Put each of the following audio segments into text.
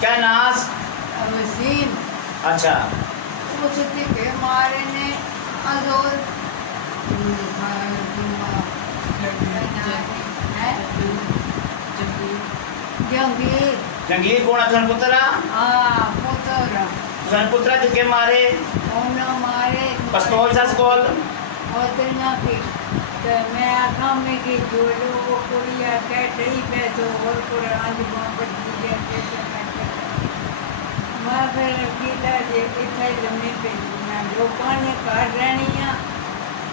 क्या नाज? वसीम अच्छा उसके के मारे ने अजोर जंगीर जंगीर कौन है? पुत्र हाँ पुत्र पुत्र जिसके मारे उन्होंने मारे पिस्तौल से स्कूल और दुनिया की तो मैं आखा में कि जो लोग कुड़िया कह रही पे तो और कुरान की मोहब्बत की जाती है मैं फिर कीता जे इथे लम्बे पे लोगों ने कर रहनिया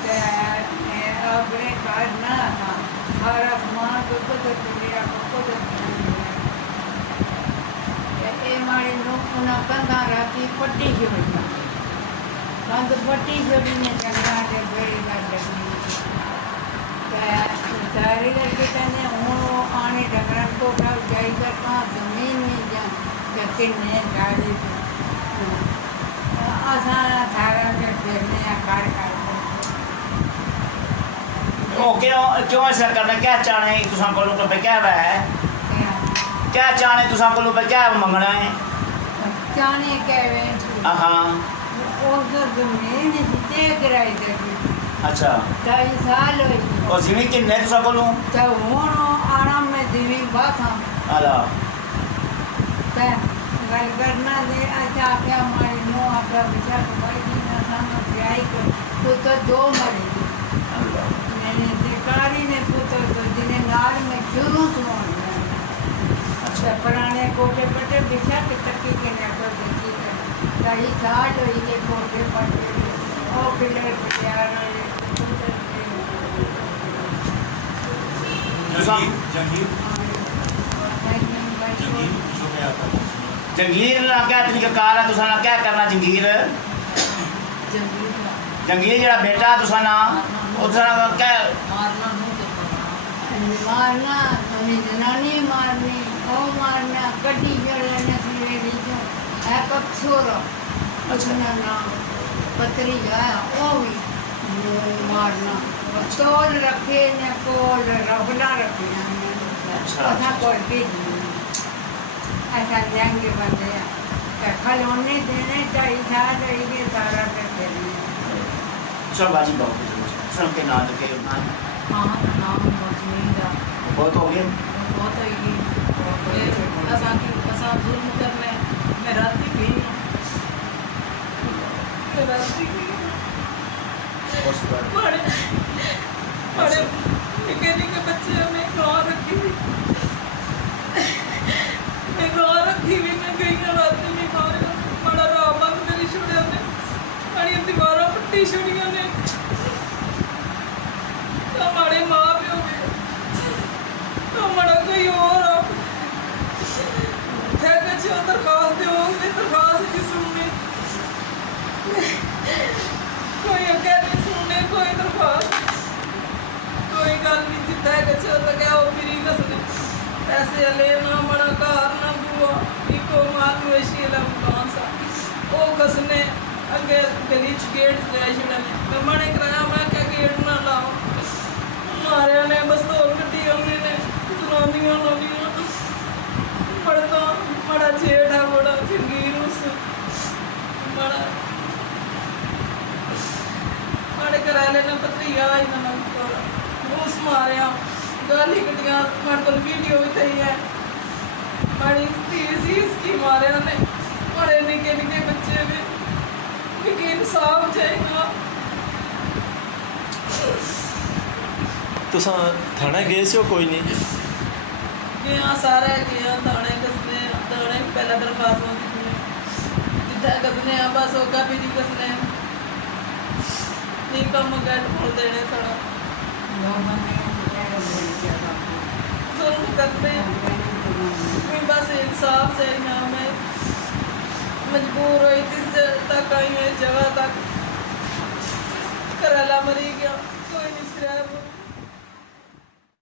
ते अपने घर ना था सारा सामान को तो लिया को तो ये मारी नोकुना कंधा राती पट्टी जोड़ी कंध पट्टी जोड़ी ने जगह दे बड़ी बात लगनी सारी करके कहने उन्होंने आने डगरन को उठाओ जाइकर कहाँ जमीन में जकिन ने गाड़ी पे आसाना थारा के फिरने या कार ओ क्यों ऐसा करना? क्या चाहना है तुसां कोलों? तो क्या है क्या चाहने तुसां कोलों? क्या मंगना है? चाहने कह रहे हैं हाँ उस जमीन जिते गिराई देगी अच्छा 2 साल हुई और जिमी किन्ने तुसां कोलों? तो हुन आराम में दिवी बाथा अला ते गल करना दे अच्छा क्या हमारी नो आपका विचार भाई जी ना सामने ब्याई को तो 2 मरे मैंने सरकारी ने पुत्र तो जिन्हें नार में शुरू से अच्छा पुराने कोटे पटे बिछा के तकी के ने तो देखी कई साल हुई के कोटे पटे ओ पिलर प्यार जंगीर ना क्या तरीका कार है तुसां ना क्या करना? जंगीर जंगीर जरा बेटा तुसां ना उसां क्या मारना अपनी जनानी मारनी ओ मारना कटी जड़ने फिरे रीजो है पक्षोरो उसने नाम पतरी जाया ओ भी मारना तोल रखे ने कोल रबला रखे अच्छा कोल के ऐसा लेंगे बंदे खिलौने देने चाहिए था चाहिए सारा करके सब बाजी बहुत सब के नाम के हाँ नाम मौजूदा बहुत हो गए बहुत है ये असा जुल्म करने मैं राती गई बड़े बड़े निके निके बच्चे हमें गाँव रखी हुई मैं गाँव रखी हुई मैं गई राती में गाँव बड़ा रामा मेरी छोड़े ने बड़ी दीवारों पट्टी छोड़िया ने हमारे माँ प्यो के हमारा कोई और दरखास्त दो दरखास्त की सुनने कोई अगर नहीं सुनने कोई दरखास्त कोई गल नहीं जितना है क्या वो मेरी कसने पैसे ले ना बड़ा घर ना बुआ इको मार मवेशी ला मकान सा वो कसने अगे गली च गेट जाए छड़ने मैं मने कराया मैं क्या गेट ना लाओ मारे ने बस तोल कटी हमने ने सुनानियां लोनियां पड़ता बड़ा जेठ है बड़ा जंगीर उस बड़ा बड़े कराले ने पत्रिया इन्होंने उस मारे गाली कटियां मेरे को वीडियो भी थी है बड़ी तेजी इसकी मारे ने बड़े निके निके बच्चे भी निके इंसाफ जाएगा तुसा थाने गए सो कोई नहीं गया सारे गया थाने कसने थाने पहला दरखास्त होती थी जितना कसने बस होगा भी नहीं कसने नहीं कम गेट खोल देने सारा जुल्म करते हैं बस इंसाफ से मैं मजबूर हुई थी तक आई है जगह तक कराला मरी गया कोई नहीं सिरा